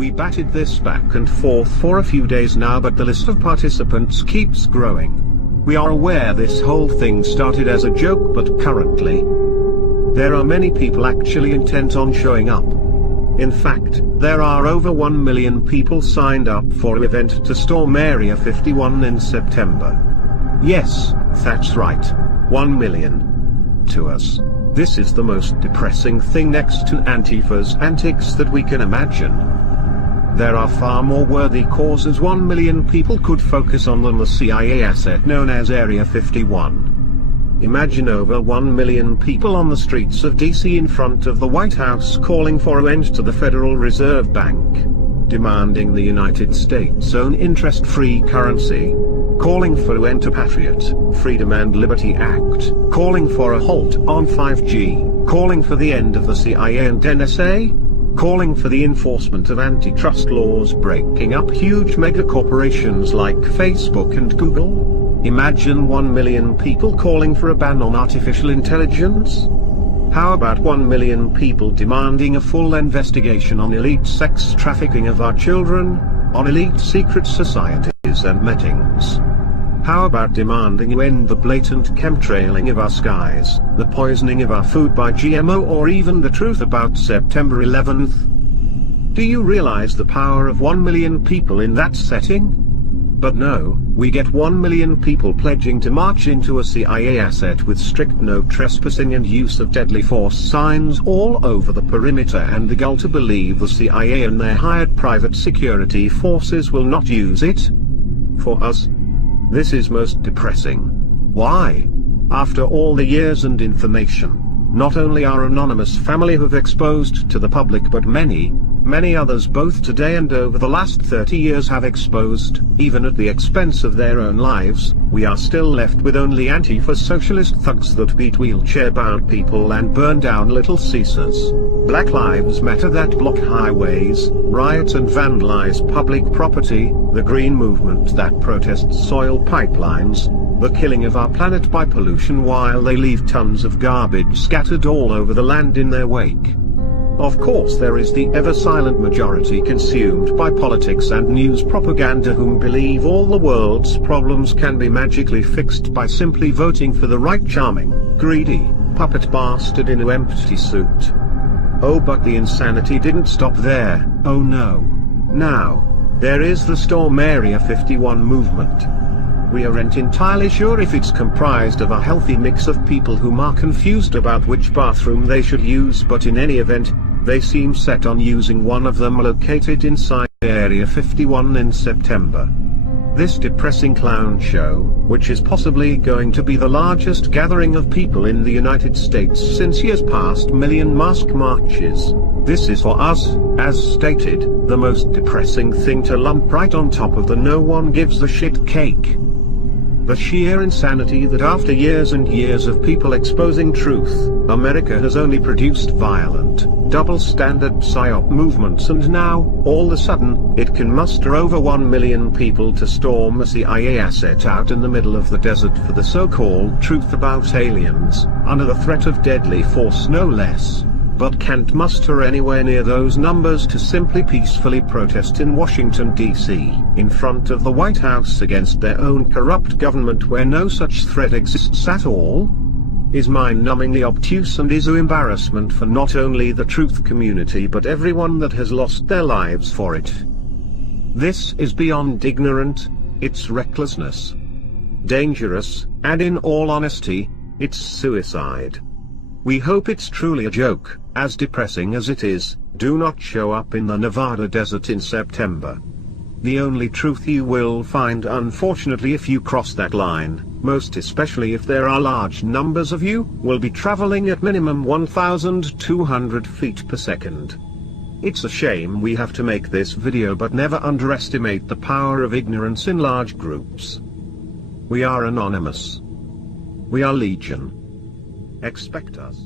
We batted this back and forth for a few days now, but the list of participants keeps growing. We are aware this whole thing started as a joke, but currently, there are many people actually intent on showing up. In fact, there are over 1 million people signed up for an event to storm Area 51 in September. Yes, that's right. 1 million. To us, this is the most depressing thing next to Antifa's antics that we can imagine. There are far more worthy causes 1 million people could focus on than the CIA asset known as Area 51. Imagine over 1 million people on the streets of DC in front of the White House calling for an end to the Federal Reserve Bank, demanding the United States' own interest-free currency, calling for an end to Patriot, Freedom and Liberty Act, calling for a halt on 5G, calling for the end of the CIA and NSA, calling for the enforcement of antitrust laws, breaking up huge megacorporations like Facebook and Google. Imagine 1 million people calling for a ban on artificial intelligence. How about 1 million people demanding a full investigation on elite sex trafficking of our children, on elite secret societies and meetings? How about demanding you end the blatant chemtrailing of our skies, the poisoning of our food by GMO, or even the truth about September 11th? Do you realize the power of 1 million people in that setting? But no, we get 1 million people pledging to march into a CIA asset with strict no trespassing and use of deadly force signs all over the perimeter, and the gall to believe the CIA and their hired private security forces will not use it. For us, this is most depressing. Why? After all the years and information, not only our anonymous family have exposed to the public, but many others both today and over the last 30 years have exposed, even at the expense of their own lives, we are still left with only Antifa socialist thugs that beat wheelchair-bound people and burn down Little Caesars, Black Lives Matter that block highways, riots and vandalize public property, the Green Movement that protests soil pipelines, the killing of our planet by pollution while they leave tons of garbage scattered all over the land in their wake. Of course, there is the ever-silent majority consumed by politics and news propaganda whom believe all the world's problems can be magically fixed by simply voting for the right charming, greedy, puppet bastard in an empty suit. Oh, but the insanity didn't stop there. Oh no. Now, there is the Storm Area 51 movement. We aren't entirely sure if it's comprised of a healthy mix of people whom are confused about which bathroom they should use, but in any event, they seem set on using one of them located inside Area 51 in September. This depressing clown show, which is possibly going to be the largest gathering of people in the United States since years past million mask marches, this is for us, as stated, the most depressing thing to lump right on top of the no one gives a shit cake. The sheer insanity that after years and years of people exposing truth, America has only produced violent, double-standard psyop movements, and now, all of a sudden, it can muster over 1 million people to storm a CIA asset out in the middle of the desert for the so-called truth about aliens, under the threat of deadly force no less, but can't muster anywhere near those numbers to simply peacefully protest in Washington, D.C., in front of the White House against their own corrupt government where no such threat exists at all? Is mind-numbingly obtuse and is an embarrassment for not only the truth community but everyone that has lost their lives for it. This is beyond ignorant, it's recklessness. Dangerous, and in all honesty, it's suicide. We hope it's truly a joke. As depressing as it is, do not show up in the Nevada desert in September. The only truth you will find, unfortunately, if you cross that line, most especially if there are large numbers of you, will be traveling at minimum 1,200 feet per second. It's a shame we have to make this video, but never underestimate the power of ignorance in large groups. We are anonymous. We are legion. Expect us.